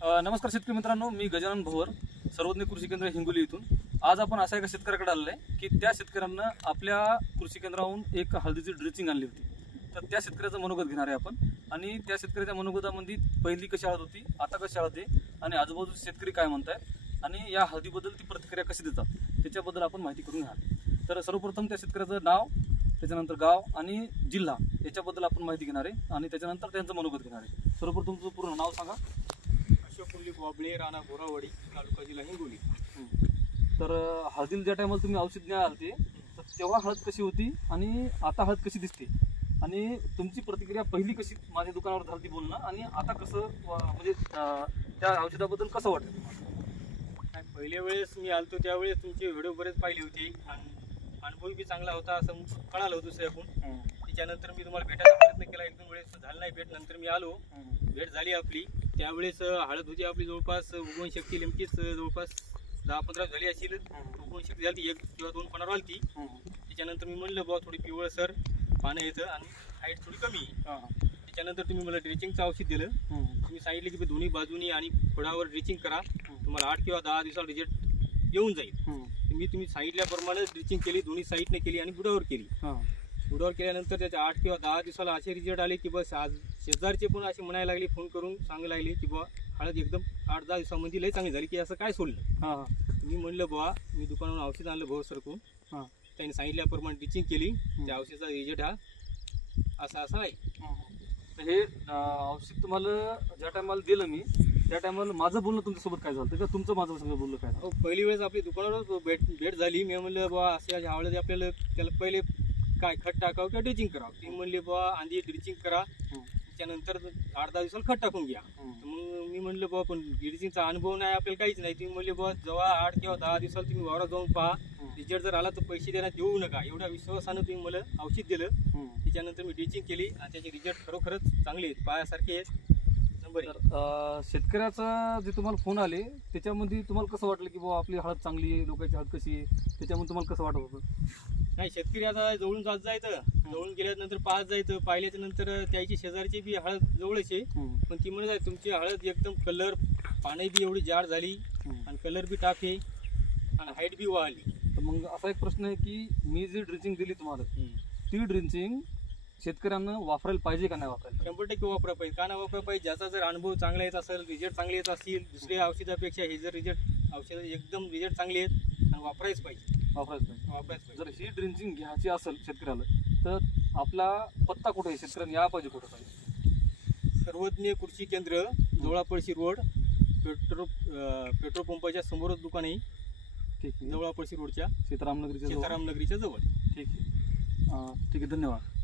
नमस्कार शेतकरी मित्रांनो, मी गजानन भोवर, सर्वज्ञ कृषी केंद्र हिंगोली इथून. आज आपण अशा एका शेतकऱ्याकडे आलेलो आहे की त्या शेतकऱ्यांना आपल्या कृषी केंद्रावरून एक हळदीची ड्रिचिंग आणली होती. तर त्या शेतकऱ्याचं मनोगत घेणार आहे आपण, आणि त्या शेतकऱ्याच्या मनोगतामध्ये पहिली कशी हळद होती, आता कशी हळद आहे, आणि आजूबाजूचे शेतकरी काय म्हणतात आणि या हळदीबद्दल ती प्रतिक्रिया कशी देतात त्याच्याबद्दल आपण माहिती करून घेणार. तर सर्वप्रथम त्या शेतकऱ्याचं नाव, त्याच्यानंतर गाव आणि जिल्हा याच्याबद्दल आपण माहिती घेणार आहे, आणि त्याच्यानंतर त्यांचं मनोगत घेणार आहे. सर्वप्रथम तुमचं पूर्ण नाव सांगा. अशोक बाबळे, राणा बोरावाडी, तालुका जिल्हा हिंगोली. तर हळदीला ज्या टायमाला तुम्ही औषध न्याय आलते तर तेव्हा हळद कशी होती आणि आता हळद कशी दिसते, आणि तुमची प्रतिक्रिया पहिली कशी माझ्या दुकानावर झाली बोलणं, आणि आता कसं म्हणजे त्या औषधाबद्दल कसं वाटतं तुम्हाला? पहिल्या वेळेस मी आलतो त्यावेळेस तुमचे व्हिडिओ बरेच पाहिले होते आणि अनुभव बी चांगला होता असं कळालं होतं सगळं. त्याच्यानंतर मी तुम्हाला भेटायचा प्रयत्न केला, एकदम वेळेस झालं नाही भेट. नंतर मी आलो, भेट झाली आपली. त्यावेळेस हळद होती आपली जवळपास उगवण शक्ती नेमकीच जवळपास 10-15 झाली असेल. उगवण शक्ती झाली 1 किंवा 2 पानावर आली. त्याच्यानंतर मी म्हणलं बुवा थोडी पिवळसर पानं येतं आणि हाईट थोडी कमी. त्याच्यानंतर तुम्ही मला ड्रिचिंगचं औषध दिलं. तुम्ही सांगितलं की दोन्ही बाजूनी आणि फळावर ड्रिचिंग करा, तुम्हाला 8 किंवा 10 दिवसाला रिझल्ट येऊन जाईल. तुम्ही सांगितल्याप्रमाणे ड्रिचिंग केली, दोन्ही साईडने केली आणि बुडावर केली. बुडावर केल्यानंतर त्याच्या 8 किंवा 10 दिवसाला असे रिझल्ट आले की बस आज शेजारचे पण असे म्हणायला लागले, फोन करून सांगायला लागले की बुवा हळद एकदम 8-10 दिवसामध्ये लई चांगली झाली, की असं काय सोडलं. मी म्हणलं बुवा मी दुकानावरून औषध आणलं भाऊ सरकून, त्यांनी सांगितल्याप्रमाणे ड्रिचिंग केली, त्या औषधाचा रिझल्ट हा असा आहे. हे औषध तुम्हाला ज्या टायमाला दिलं मी त्या टायमाला माझं बोलणं तुमच्यासोबत काय झालं, त्याच्यात तुमचं माझं सगळं बोलणं काय झालं? पहिली वेळेस आपली दुकानावर भेट झाली. मी म्हणलं बुवा असे हळद आपल्याला त्याला पहिले काय खत टाकावं किंवा ड्रिचिंग करावं. ती म्हणली बुवा आधी ड्रिचिंग करा, त्याच्यानंतर 8-10 दिवसाला खत टाकून घ्या. मग मी म्हणलं बुवा पण ड्रिचिंगचा अनुभव नाही आपल्याला, काहीच नाही. तुम्ही म्हणले बुवा जेव्हा 8 किंवा 10 दिवसाला तुम्ही वावरात जाऊन पहा, रिझल्ट जर आला तर पैसे देण्यात येऊ नका, एवढ्या विश्वासानं तुम्ही मला औषध दिलं. त्याच्यानंतर मी ड्रिचिंग केली आणि त्याचे रिझल्ट खरोखरच चांगले आहेत, पायासारखे आहेत. शेतकऱ्याचा जे तुम्हाला फोन आले त्याच्यामध्ये तुम्हाला कसं वाटलं की बाबा आपली हळद चांगली आहे, लोकांची हळद कशी आहे, त्याच्यामध्ये तुम्हाला कसं वाटत होतं? नाही, शेतकरी आता जवळून जात जायचं, जवळून गेल्यानंतर पाच जायचं, पाहिल्याच्या नंतर त्याची शेजारची बी हळद जवळच आहे, पण ती म्हणत आहे तुमची हळद एकदम कलर पाणी बी एवढी जाड झाली आणि कलर बी टाक आहे आणि हाईट बी वाढली. तर मग असा एक प्रश्न आहे की मी जी ड्रिचिंग दिली तुम्हाला, ती ड्रिचिंग शेतकऱ्यांना वापरायला पाहिजे का नाही वापरायला? 100% वापरायला पाहिजे. का नाही वापरायला पाहिजे? ज्याचा जर अनुभव चांगला येत असेल, रिझल्ट चांगले येत असतील, दुसऱ्या औषधापेक्षा हे जर औषध एकदम रिझल्ट चांगले आहेत आणि वापरायच पाहिजे. जर ही ड्रिचिंग घ्यायची असेल शेतकऱ्याला तर आपला पत्ता कुठे आहे, शेतकऱ्यांनी या पाहिजे कुठं पाहिजे? सर्वज्ञ कृषी केंद्र, जवळापळशी रोड, पेट्रोल पंपाच्या समोरच दुकान आहे. ठीक आहे, जवळापळशी रोडच्या सीतारामनगरीच्या जवळ. ठीक आहे, धन्यवाद.